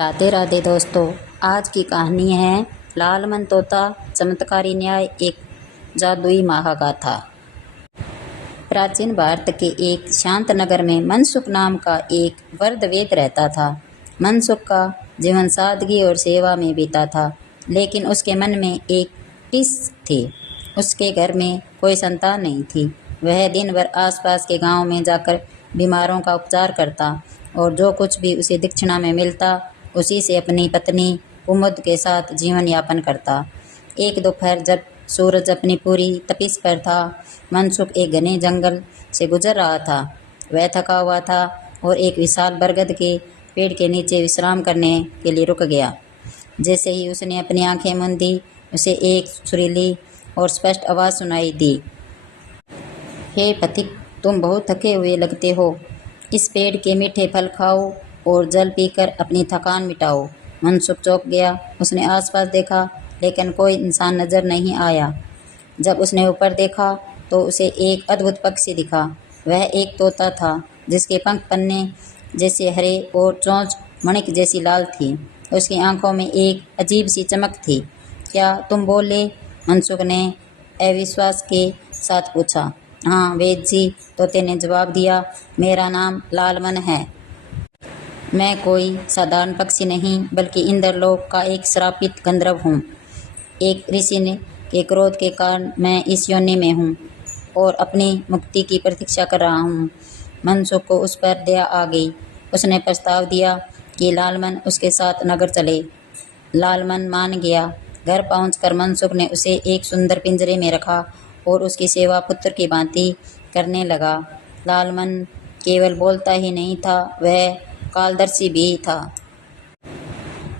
राधे राधे दोस्तों, आज की कहानी है लालमन तोता चमत्कारी न्याय एक जादुई महागाथा। प्राचीन भारत के एक शांत नगर में मनसुख नाम का एक वृद्ध रहता था। मनसुख का जीवन सादगी और सेवा में बीता था, लेकिन उसके मन में एक टिस थी। उसके घर में कोई संतान नहीं थी। वह दिन भर आसपास के गांव में जाकर बीमारों का उपचार करता और जो कुछ भी उसे दक्षिणा में मिलता उसी से अपनी पत्नी कुमुद के साथ जीवन यापन करता। एक दोपहर जब सूरज अपनी पूरी तपिश पर था, मनसुख एक घने जंगल से गुजर रहा था। वह थका हुआ था और एक विशाल बरगद के पेड़ के नीचे विश्राम करने के लिए रुक गया। जैसे ही उसने अपनी आंखें मूंदी, उसे एक सुरीली और स्पष्ट आवाज़ सुनाई दी। हे पथिक, तुम बहुत थके हुए लगते हो। इस पेड़ के मीठे फल खाओ और जल पीकर अपनी थकान मिटाओ। मनसुख चौंक गया। उसने आसपास देखा, लेकिन कोई इंसान नजर नहीं आया। जब उसने ऊपर देखा तो उसे एक अद्भुत पक्षी दिखा। वह एक तोता था, जिसके पंख पन्ने जैसे हरे और चोंच मणिक जैसी लाल थी। उसकी आंखों में एक अजीब सी चमक थी। क्या तुम बोले? मनसुख ने अविश्वास के साथ पूछा। हाँ वेद जी, तोते ने जवाब दिया। मेरा नाम लालमन है। मैं कोई साधारण पक्षी नहीं, बल्कि इंद्रलोक का एक श्रापित गंधर्व हूँ। एक ऋषि ने के क्रोध के कारण मैं इस योनि में हूँ और अपनी मुक्ति की प्रतीक्षा कर रहा हूँ। मनसुख को उस पर दया आ गई। उसने प्रस्ताव दिया कि लालमन उसके साथ नगर चले। लालमन मान गया। घर पहुंचकर मनसुख ने उसे एक सुंदर पिंजरे में रखा और उसकी सेवा पुत्र की भांति करने लगा। लालमन केवल बोलता ही नहीं था, वह कालदर्शी भी था।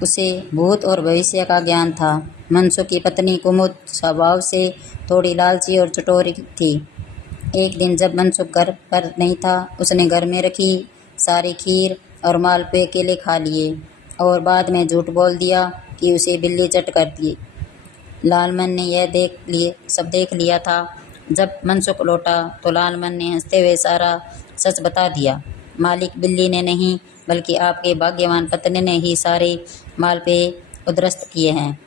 उसे भूत और भविष्य का ज्ञान था। मनसुख की पत्नी कुमुद स्वभाव से थोड़ी लालची और चटोरी थी। एक दिन जब मनसुख घर पर नहीं था, उसने घर में रखी सारी खीर और मालपुए अकेले खा लिए और बाद में झूठ बोल दिया कि उसे बिल्ली चट कर दी। लालमन ने सब देख लिया था। जब मनसुख लौटा तो लालमन ने हंसते हुए सारा सच बता दिया। मालिक बिल्ली ने नहीं, बल्कि आपके भाग्यवान पत्नी ने ही सारे मालपुए उध्वस्त किए हैं।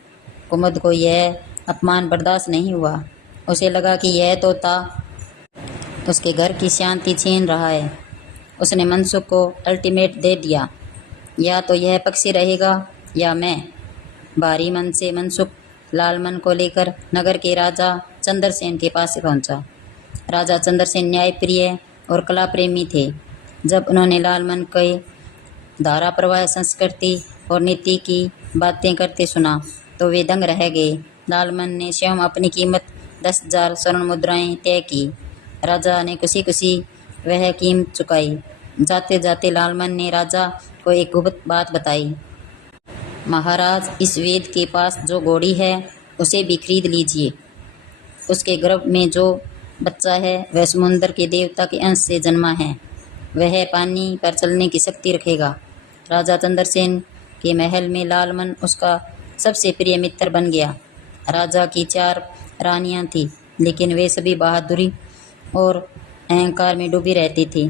कुमुद को यह अपमान बर्दाश्त नहीं हुआ। उसे लगा कि यह तोता उसके घर की शांति छीन रहा है। उसने मनसुख को अल्टीमेट दे दिया, या तो यह पक्षी रहेगा या मैं। भारी मन से मनसुख लालमन को लेकर नगर के राजा चंद्रसेन के पास पहुंचा। राजा चंद्रसेन न्यायप्रिय और कला प्रेमी थे। जब उन्होंने लालमन के धारा प्रवाह संस्कृति और नीति की बातें करते सुना तो वे दंग रह गए। लालमन ने स्वयं अपनी कीमत 10,000 स्वर्ण मुद्राएं तय की। राजा ने खुशी खुशी वह कीमत चुकाई। जाते जाते लालमन ने राजा को एक गुप्त बात बताई। महाराज, इस वेद के पास जो घोड़ी है उसे भी खरीद लीजिए। उसके गर्भ में जो बच्चा है वह समुद्र के देवता के अंश से जन्मा है। वह पानी पर चलने की शक्ति रखेगा। राजा चंद्रसेन के महल में लालमन उसका सबसे प्रिय मित्र बन गया। राजा की 4 रानियां थीं, लेकिन वे सभी बहादुरी और अहंकार में डूबी रहती थीं।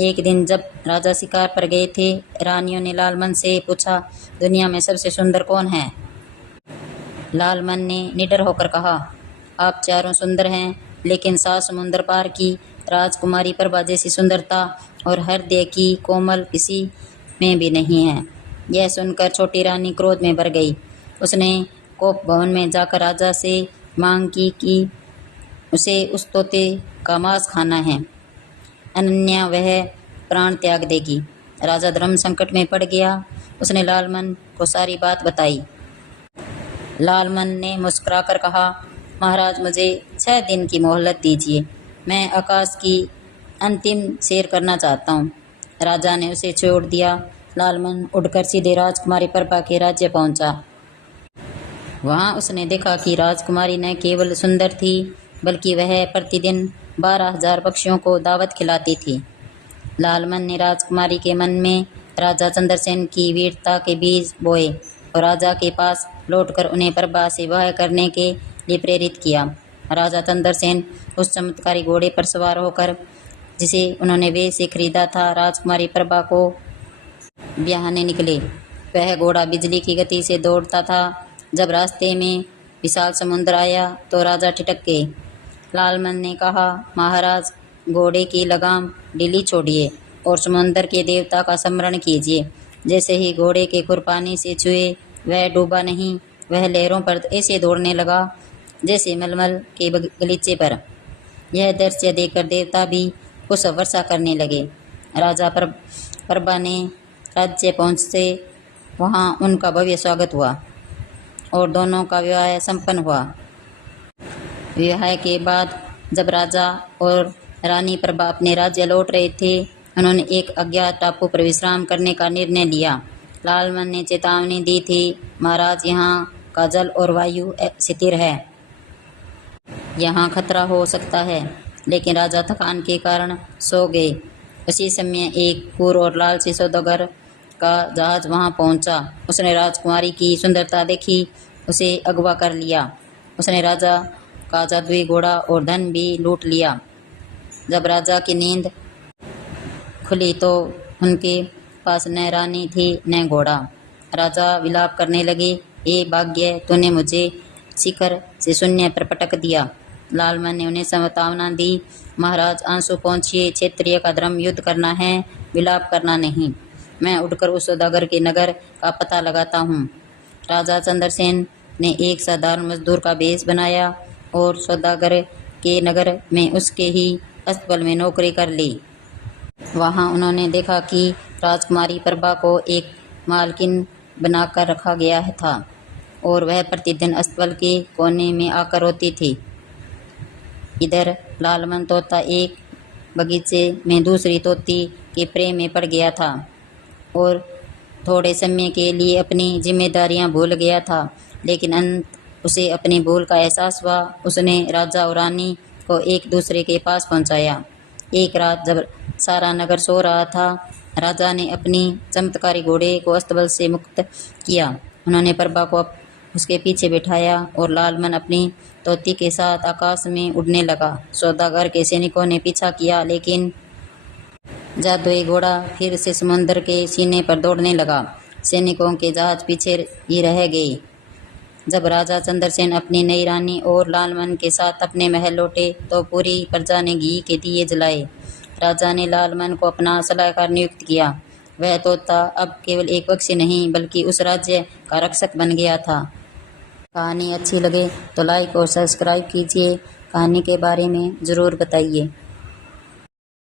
एक दिन जब राजा शिकार पर गए थे, रानियों ने लालमन से पूछा, दुनिया में सबसे सुंदर कौन है? लालमन ने निडर होकर कहा, आप चारों सुंदर हैं, लेकिन 7 समुंदर पार की राजकुमारी प्रभा जैसी सुंदरता और हृदय की कोमल किसी में भी नहीं है। यह सुनकर छोटी रानी क्रोध में भर गई। उसने कोप भवन में जाकर राजा से मांग की कि उसे उस तोते का मांस खाना है, अन्यथा वह प्राण त्याग देगी। राजा धर्म संकट में पड़ गया। उसने लालमन को सारी बात बताई। लालमन ने मुस्कुराकर कहा, महाराज, मुझे 6 दिन की मोहलत दीजिए। मैं आकाश की अंतिम सैर करना चाहता हूँ। राजा ने उसे छोड़ दिया। लालमन उड़कर सीधे राजकुमारी प्रभा के राज्य पहुंचा। वहां उसने देखा कि राजकुमारी न केवल सुंदर थी, बल्कि वह प्रतिदिन 12,000 पक्षियों को दावत खिलाती थी। लालमन ने राजकुमारी के मन में राजा चंद्रसेन की वीरता के बीज बोए और राजा के पास लौटकर उन्हें प्रभा से विवाह करने के लिए प्रेरित किया। राजा चंद्रसेन उस चमत्कारी घोड़े पर सवार होकर, जिसे उन्होंने वे से खरीदा था, राजकुमारी प्रभा को ब्याहने निकले। वह घोड़ा बिजली की गति से दौड़ता था। जब रास्ते में विशाल समुद्र आया तो राजा ठिठक गए। लालमन ने कहा, महाराज, घोड़े की लगाम ढीली छोड़िए और समुद्र के देवता का स्मरण कीजिए। जैसे ही घोड़े के खुर पानी से छुए, वह डूबा नहीं, वह लहरों पर ऐसे दौड़ने लगा जैसे मलमल के गलीचे पर। यह दृश्य देखकर देवता भी पुष्प वर्षा करने लगे। राजा प्रभा ने राज्य पहुँचते वहाँ उनका भव्य स्वागत हुआ और दोनों का विवाह संपन्न हुआ। विवाह के बाद जब राजा और रानी प्रभा अपने राज्य लौट रहे थे, उन्होंने एक अज्ञात टापू पर विश्राम करने का निर्णय लिया। लालमन ने चेतावनी दी थी, महाराज, यहाँ का जल और वायु स्थिर है, यहाँ खतरा हो सकता है। लेकिन राजा थकान के कारण सो गए। उसी समय एक क्रूर और लालची सौदागर का जहाज वहां पहुंचा। उसने राजकुमारी की सुंदरता देखी, उसे अगवा कर लिया। उसने राजा का जादुई घोड़ा और धन भी लूट लिया। जब राजा की नींद खुली तो उनके पास न रानी थी न घोड़ा। राजा विलाप करने लगे, हे भाग्य, तूने मुझे शिखर से शून्य पर पटक दिया। लालमन ने उन्हें सांत्वना दी, महाराज, आंसू पोंछिए, क्षत्रिय का धर्म युद्ध करना है, विलाप करना नहीं। मैं उठकर उस सौदागर के नगर का पता लगाता हूँ। राजा चंद्रसेन ने एक साधारण मजदूर का भेष बनाया और सौदागर के नगर में उसके ही अस्पताल में नौकरी कर ली। वहाँ उन्होंने देखा कि राजकुमारी प्रभा को एक मालकिन बनाकर रखा गया था और वह प्रतिदिन अस्पताल के कोने में आकर रोती थी। इधर लालमन तोता एक बगीचे में दूसरी तोती के प्रेम में पड़ गया था और थोड़े समय के लिए अपनी जिम्मेदारियां भूल गया था। लेकिन अंत उसे अपनी भूल का एहसास हुआ। उसने राजा और रानी को एक दूसरे के पास पहुंचाया। एक रात जब सारा नगर सो रहा था, राजा ने अपनी चमत्कारी घोड़े को अस्तबल से मुक्त किया। उन्होंने प्रभा को उसके पीछे बिठाया और लालमन अपनी तोती के साथ आकाश में उड़ने लगा। सौदागर के सैनिकों ने पीछा किया, लेकिन जादुई घोड़ा फिर से समुद्र के सीने पर दौड़ने लगा। सैनिकों के जहाज पीछे ही रह गए। जब राजा चंद्रसेन अपनी नई रानी और लालमन के साथ अपने महल लौटे तो पूरी प्रजा ने घी के दिए जलाए। राजा ने लालमन को अपना सलाहकार नियुक्त किया। वह तोता अब केवल एक पक्षी नहीं बल्कि उस राज्य का रक्षक बन गया था। कहानी अच्छी लगे तो लाइक और सब्सक्राइब कीजिए। कहानी के बारे में ज़रूर बताइए।